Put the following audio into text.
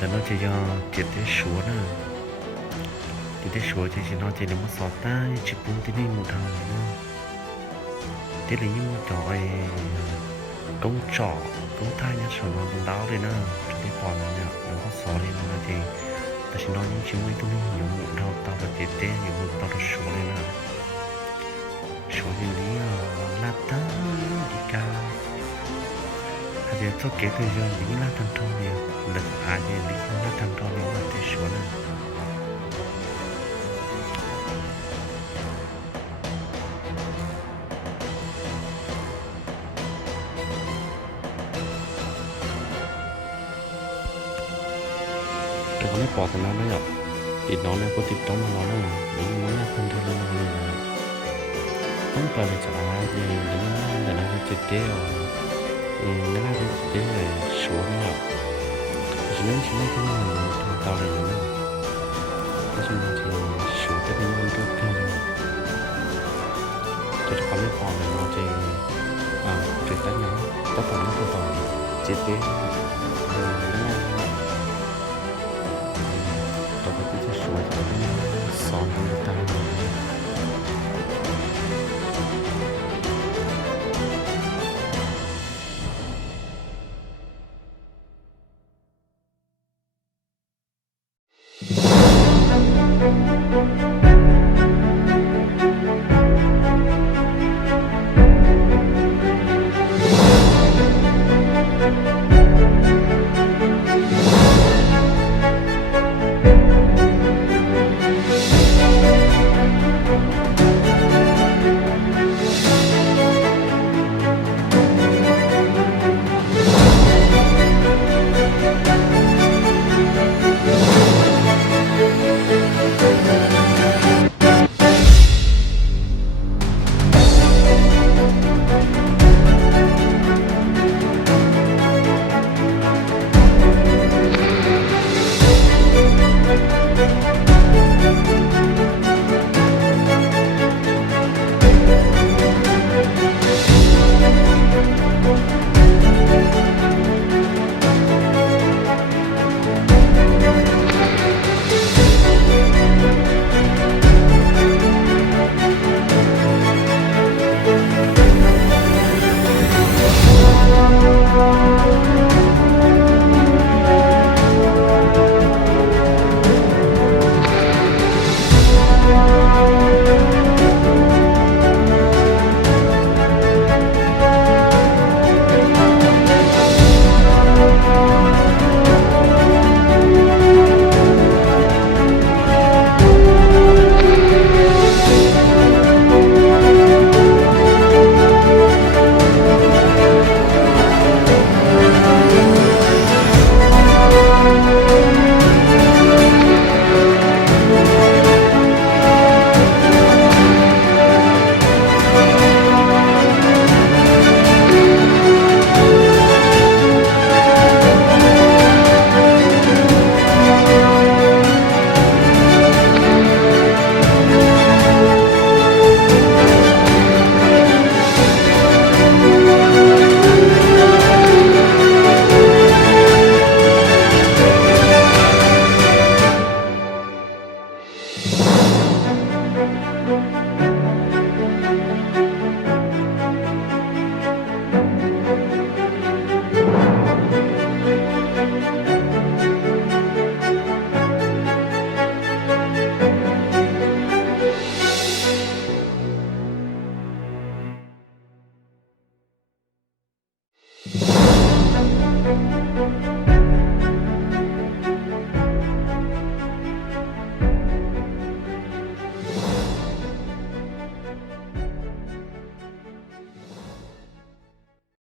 แต่nó chỉ cho chỉ tới số nữa chỉ tới số chỉ nó chỉ là một sọt ta chỉ bốn tới đi một thằng nữa thế là những một trò công trọ công thay nhá sổ nó đồng đáo rồi nữa cho tới còn nữa nó có sọ lên nó thì ta chỉ nói những chuyện mấy thứ này nhiều một thằng tao là chỉ tới nhiều một tao là số lên nữa số như lý là ta đi cả giờ tôi kể từ giờ những là thằng thằng này là ai thì lý là thằng thằng này là tới số nữaแต่ก็ไม่ปลอดแต่น้องไม่หรอกติดน้องเนี่ยก็ติดต้องมาน้องเนี่ยหรือมันน่าคนเธอเลยน้องเนี่ยต้องปล่อยไปจากอะไรดีหรือแต่น้องก็จิตเดียวนั่นน่าจะจิตเดียวเลยชัวร์ไม่หรอกฉันไม่คิดว่าทำต่อเลยนะเพราะฉะนั้นที่ชัวร์จะเป็นมันก็เพียงจะจะความไม่พอเลยน้องจะจุดตั้งน้องต้องทำให้ต่อจิตเดียวต่อไปที่จะชัวร์จะเป็นสอนคนต่าง